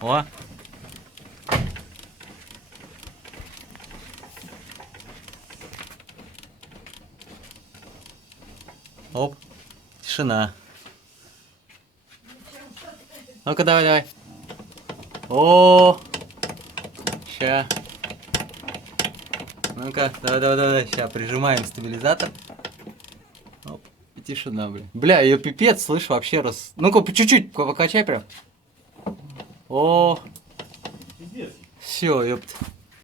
О. Оп. Тишина. Ну-ка, давай, давай. О. Ща. Ну-ка, давай, давай, давай. Сейчас прижимаем стабилизатор. Оп. И тишина, блин. Бля, ее пипец, слышь, вообще раз. Ну-ка, по чуть-чуть покачай прям. О. Все, ёпт.